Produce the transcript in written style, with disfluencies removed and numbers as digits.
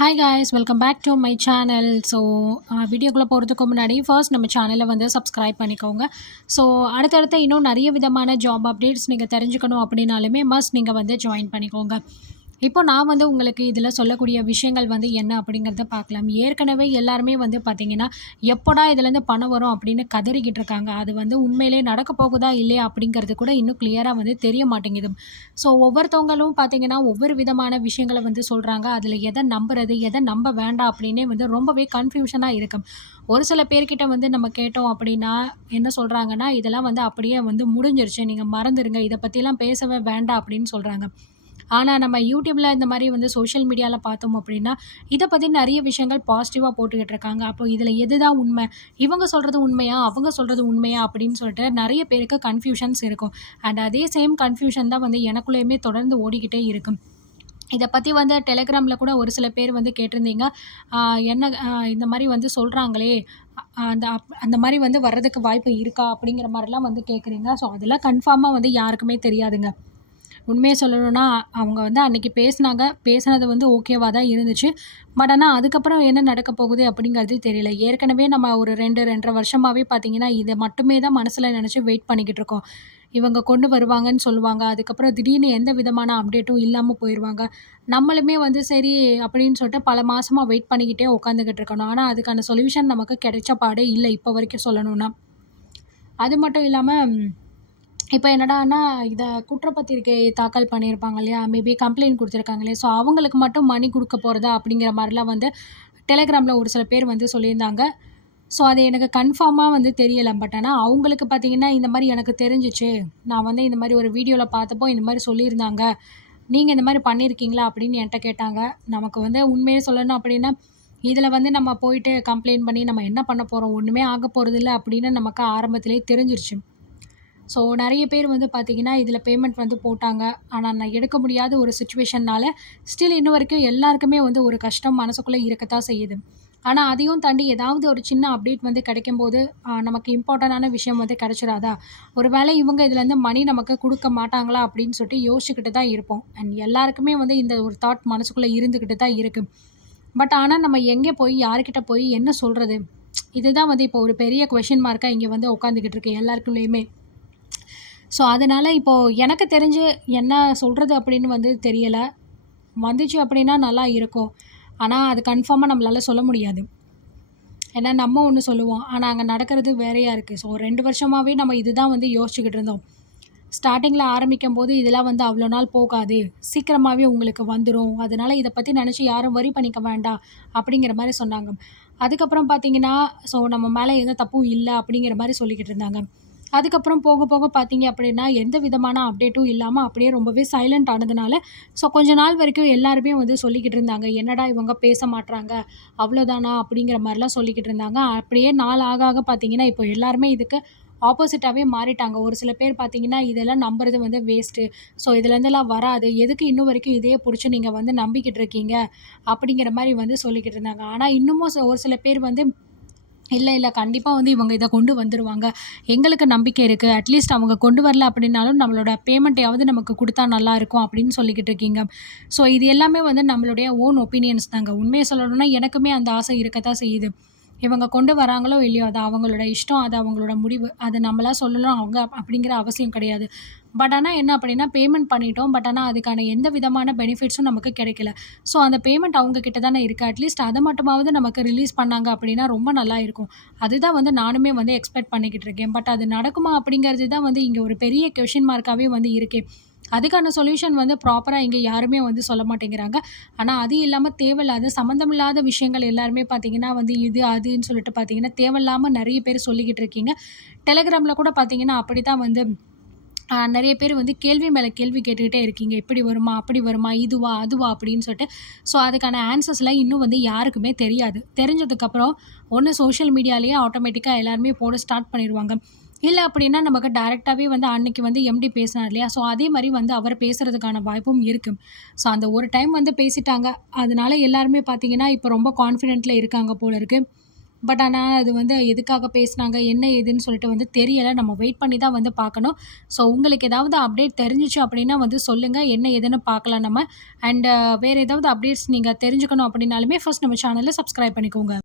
Hi guys, welcome back to my channel. So வீடியோக்குள்ளே போகிறதுக்கு முன்னாடி ஃபர்ஸ்ட் நம்ம சேனலை வந்து சப்ஸ்கிரைப் பண்ணிக்கோங்க. ஸோ அடுத்தடுத்த இன்னும் நிறைய விதமான ஜாப் அப்டேட்ஸ் நீங்கள் தெரிஞ்சுக்கணும் அப்படின்னாலுமே மஸ்ட் நீங்கள் வந்து ஜாயின் பண்ணிக்கோங்க. இப்போ நான் வந்து உங்களுக்கு இதில் சொல்லக்கூடிய விஷயங்கள் வந்து என்ன அப்படிங்கிறத பார்க்கலாம். ஏற்கனவே எல்லாருமே வந்து பார்த்திங்கன்னா, எப்போடா இதுலேருந்து பணம் வரும் அப்படின்னு கதறிக்கிட்டு இருக்காங்க. அது வந்து உண்மையிலே நடக்க போகுதா இல்லையா அப்படிங்கிறது கூட இன்னும் கிளியராக வந்து தெரிய மாட்டேங்குது. ஸோ ஒவ்வொருத்தவங்களும் பார்த்திங்கன்னா, ஒவ்வொரு விதமான விஷயங்கள வந்து சொல்கிறாங்க. அதில் எதை நம்புறது, எதை நம்ப வேண்டாம் அப்படின்னே வந்து ரொம்பவே கன்ஃப்யூஷனாக இருக்கும். ஒரு சில பேர்கிட்ட வந்து நம்ம கேட்டோம் அப்படின்னா, என்ன சொல்கிறாங்கன்னா, இதெல்லாம் வந்து அப்படியே வந்து முடிஞ்சிருச்சு. நீங்கள் மறந்துருங்க. இத பற்றிலாம் பேசவே வேண்டாம் அப்படின்னு சொல்கிறாங்க. ஆனா, நம்ம யூடியூப்ல இந்த மாரி வந்து சோஷியல் மீடியால பார்த்தோம் அப்படின்னா, இத பத்தி நெறைய விஷயங்கள் பாசிட்டிவா போட்டுக்கிட்டு இருக்காங்க. அப்போ இதில எதுதான் உண்மை? இவங்க சொல்றது உண்மையா? அவங்க சொல்றது உண்மையா? அப்படின்னு சொல்லிட்டு நெறைய பேருக்கு கன்ஃப்யூஷன்ஸ் இருக்கும். அண்ட் அதே சேம் கன்ஃப்யூஷன் தான் வந்து எனக்குள்ளேயுமே தொடர்ந்து ஓடிக்கிட்டே இருக்கும். இத பத்தி வந்து டெலகிராம்ல கூட ஒரு சில பேர் வந்து கேட்டிருந்தீங்க. என்ன இந்த மாரி வந்து சொல்றாங்களே, அந்த மாரி வந்து வர்றதுக்கு வாய்ப்பு இருக்கா? அப்படிங்கிற மாரிலாம் வந்து கேட்குறீங்க. ஸோ, அதெல்லாம் கன்ஃபார்மா வந்து யாருக்குமே தெரியாதுங்க. உண்மைய சொல்லணும்னா, அவங்க வந்து அன்னைக்கு பேசுனாங்க. பேசுனது வந்து ஓகேவா தான் இருந்துச்சு. பட் ஆனா, அதுக்கப்புறம் என்ன நடக்க போகுது அப்படிங்கிறது தெரியல. ஏற்கனவே நம்ம ஒரு 2, 2 1/2 வருஷமாவே பார்த்தீங்கன்னா, இத மட்டுமே தான் மனசுல நெனச்சு வெயிட் பண்ணிக்கிட்டு இருக்கோம். இவங்க கொண்டு வருவாங்கன்னு சொல்லுவாங்க. அதுக்கப்புறம் திடீர்னு எந்த விதமான அப்டேட்டும் இல்லாம போயிருவாங்க. நம்மளுமே வந்து சரி அப்படின்னு சொல்லிட்டு பல மாசமா வெயிட் பண்ணிக்கிட்டே உட்காந்துக்கிட்டு இருக்கணும். ஆனா, அதுக்கான சொல்யூஷன் நமக்கு கிடைச்ச பாடே இல்ல, இப்ப வரைக்கும் சொல்லணும்னா. அது மட்டும் இல்லாம இப்ப என்னடான்னா, இத குற்றப்பத்திரிக்கை தாக்கல் பண்ணியிருப்பாங்க இல்லையா? மேபி கம்ப்ளைண்ட் குடுத்துருக்காங்க இல்லையா? ஸோ, அவங்களுக்கு மட்டும் மணி குடுக்க போறதா அப்படிங்கிற மாரிலாம் வந்து டெலகிராம்ல ஒரு சில பேர் வந்து சொல்லியிருந்தாங்க. ஸோ, அது எனக்கு கன்ஃபார்மா வந்து தெரியல. பட் ஆனா, அவங்களுக்கு பார்த்தீங்கன்னா, இந்த மாரி எனக்கு தெரிஞ்சுச்சு. நான் வந்து இந்த மாரி ஒரு வீடியோல பார்த்தப்போ இந்த மாரி சொல்லியிருந்தாங்க. நீங்க இந்த மாரி பண்ணியிருக்கீங்களா? அப்படின்னு என்ட்ட கேட்டாங்க. நமக்கு வந்து உண்மைய சொல்லணும் அப்படின்னா, இதில வந்து நம்ம போயிட்டு கம்ப்ளைண்ட் பண்ணி நம்ம என்ன பண்ண போறோம்? ஒண்ணுமே ஆக போறதில்ல அப்படின்னு நமக்கு ஆரம்பத்திலேயே தெரிஞ்சிருச்சு. ஸோ நெறைய பேர் வந்து பார்த்தீங்கன்னா, இதில பேமெண்ட் வந்து போட்டாங்க. ஆனா, நான் எடுக்க முடியாத ஒரு சிச்சுவேஷன்னால, ஸ்டில் இன்ன வரைக்கும் எல்லாருக்குமே வந்து ஒரு கஷ்டம் மனசுக்குள்ள இருக்கத்தான் செய்யுது. ஆனா, அதையும் தாண்டி ஏதாவது ஒரு சின்ன அப்டேட் வந்து கிடைக்கும்போது, நமக்கு இம்பார்ட்டன்டான விஷயம் வந்து கிடைச்சிராதா? ஒரு வேளை இவங்க இதுலேருந்து மணி நமக்கு குடுக்க மாட்டாங்களா? அப்படின்னு சொல்லிட்டு யோசிச்சுக்கிட்டு தான் இருப்போம். அண்ட் எல்லாருக்குமே வந்து இந்த ஒரு தாட் மனசுக்குள்ள இருந்துகிட்டு தான் இருக்கு. பட் ஆனா, நம்ம எங்கே போய், யார்கிட்ட போய் என்ன சொல்றது? இதுதான் வந்து இப்போ ஒரு பெரிய கொஸ்டின் மார்க்கா இங்க வந்து உட்காந்துக்கிட்டு இருக்கு எல்லாருக்குள்ளயுமே. ஸோ, அதனால இப்போ எனக்கு தெரிஞ்சு என்ன சொல்றது அப்படின்னு வந்து தெரியல. வந்துச்சு அப்படின்னா நல்லா இருக்கும். ஆனா, அது கன்ஃபார்மா நம்மளால சொல்ல முடியாது. ஏன்னா நம்ம ஒண்ணு சொல்லுவோம். ஆனா, அங்க நடக்கிறது வேறையா இருக்கு. ஸோ 2 வருஷமாவே நம்ம இதுதான் வந்து யோசிச்சுக்கிட்டு இருந்தோம். ஸ்டார்ட்டிங்கில ஆரம்பிக்கும்போது இதெல்லாம் வந்து அவ்வளோ நாள் போகாது. சீக்கிரமாவே உங்களுக்கு வந்துரும். அதனால இத பத்தி நெனச்சு யாரும் வொரி பண்ணிக்க வேண்டாம். அப்படிங்கிற மாரி சொன்னாங்க. அதுக்கப்புறம் பார்த்தீங்கன்னா, ஸோ நம்ம மேல எந்த தப்பும் இல்ல அப்படிங்கிற மாரி சொல்லிக்கிட்டு இருந்தாங்க. அதுக்கப்புறம் போக போக பார்த்தீங்க அப்படின்னா, எந்த விதமான அப்டேட்டும் இல்லாம அப்படியே ரொம்பவே சைலண்ட் ஆனதுனால, ஸோ கொஞ்ச நாள் வரைக்கும் எல்லாருமே வந்து சொல்லிக்கிட்டு இருந்தாங்க. "என்னடா இவங்க பேச மாட்றாங்க. அவ்வளோதானா?" அப்படிங்கிற மாரிலாம் சொல்லிக்கிட்டு இருந்தாங்க. அப்படியே நாள் ஆக ஆக பார்த்தீங்கன்னா, இப்போ எல்லாருமே இதுக்கு ஆப்போசிட்டாவே மாறிட்டாங்க. ஒரு சில பேர் பார்த்தீங்கன்னா, இதெல்லாம் நம்புறது வந்து வேஸ்ட்டு. ஸோ இதுலேருந்துலாம் வராது. எதுக்கு இன்னும் வரைக்கும் இதையே புடிச்சு நீங்க வந்து நம்பிக்கிட்டு இருக்கீங்க? அப்படிங்கிற மாரி வந்து சொல்லிக்கிட்டு இருந்தாங்க. ஆனா இன்னமும் ஒரு சில பேர் வந்து இல்ல, இல்ல. கண்டிப்பா வந்து இவங்க இத கொண்டு வந்துருவாங்க. எங்களுக்கு நம்பிக்கை இருக்கு. அட்லீஸ்ட் அவங்க கொண்டு வரல அப்படின்னாலும், நம்மளோட பேமெண்ட்டையாவது நமக்கு குடுத்தா நல்லாயிருக்கும் அப்படின்னு சொல்லிக்கிட்டு இருக்கீங்க. ஸோ இது எல்லாமே வந்து நம்மளுடைய ஓன் ஒப்பீனியன்ஸ் தாங்க. உண்மைய சொல்லணும்னா எனக்குமே அந்த ஆசை இருக்கத்தான் செய்யுது. இவங்க கொண்டு வராங்களோ இல்லையோ, அது அவங்களோட இஷ்டம். அது அவங்களோட முடிவு. அது நம்மளா சொல்லணும் அவங்க அப்படிங்கிற அவசியம் கிடையாது. பட் ஆனா என்ன அப்படின்னா, பேமெண்ட் பண்ணிட்டோம். பட் ஆனா அதுக்கான எந்த விதமான பெனிஃபிட்ஸும் நமக்கு கிடைக்கல. ஸோ அந்த பேமெண்ட் அவங்க கிட்ட தானே இருக்கு. அட்லீஸ்ட் அத மட்டுமாவது நமக்கு ரிலீஸ் பண்ணாங்க அப்படின்னா ரொம்ப நல்லா இருக்கும். அதுதான் வந்து நானுமே வந்து எக்ஸ்பெக்ட் பண்ணிக்கிட்டு இருக்கேன். பட் அது நடக்குமா அப்படிங்கிறது தான் வந்து இங்க ஒரு பெரிய கொஸ்டின் மார்க்காவே வந்து இருக்கே. அதுக்கான சொல்யூஷன் வந்து ப்ராப்பரா இங்க யாருமே வந்து சொல்ல மாட்டேங்கிறாங்க. ஆனா அது இல்லாம தேவையில்லாத சம்மந்தமில்லாத விஷயங்கள் எல்லாருமே பார்த்தீங்கன்னா வந்து இது, அதுன்னு சொல்லிட்டு பார்த்தீங்கன்னா, தேவையில்லாம நெறைய பேர் சொல்லிக்கிட்டு இருக்கீங்க. Telegramல கூட பார்த்தீங்கன்னா, அப்படித்தான் வந்து நெறைய பேர் வந்து கேள்வி மேல கேள்வி கேட்டுக்கிட்டே இருக்கீங்க. இப்படி வருமா? அப்படி வருமா? இதுவா? அதுவா? அப்படின்னு சொல்லிட்டு. ஸோ, அதுக்கான ஆன்சர்ஸ்லாம் இன்னும் வந்து யாருக்குமே தெரியாது. தெரிஞ்சதுக்கப்புறம் ஒண்ணு சோஷியல் மீடியாலயே ஆட்டோமேட்டிக்கா எல்லாருமே போட ஸ்டார்ட் பண்ணிருவாங்க. இல்ல அப்படின்னா நமக்கு டைரக்ட்டாவே வந்து அன்னைக்கு வந்து எம்டி பேசினார் இல்லையா? ஸோ, அதே மாரி வந்து அவர் பேசுறதுக்கான வாய்ப்பும் இருக்கு. ஸோ, அந்த ஒரு டைம் வந்து பேசிட்டாங்க. அதனால எல்லாருமே பார்த்தீங்கன்னா, இப்ப ரொம்ப கான்ஃபிடென்ட்ல இருக்காங்க போல இருக்கு. பட் ஆனால் அது வந்து எதுக்காக பேசினாங்க என்ன ஏதுன்னு சொல்லிட்டு வந்து தெரியலை. நம்ம வெயிட் பண்ணி தான் வந்து பார்க்கணும். ஸோ உங்களுக்கு ஏதாவது அப்டேட் தெரிஞ்சிச்சு அப்படின்னா வந்து சொல்லுங்கள், என்ன ஏதுன்னு பார்க்கலாம் நம்ம. அண்ட் வேறு ஏதாவது அப்டேட்ஸ் நீங்கள் தெரிஞ்சுக்கணும் அப்படின்னாலுமே ஃபர்ஸ்ட் நம்ம சேனலை சப்ஸ்கிரைப் பண்ணிக்கோங்க.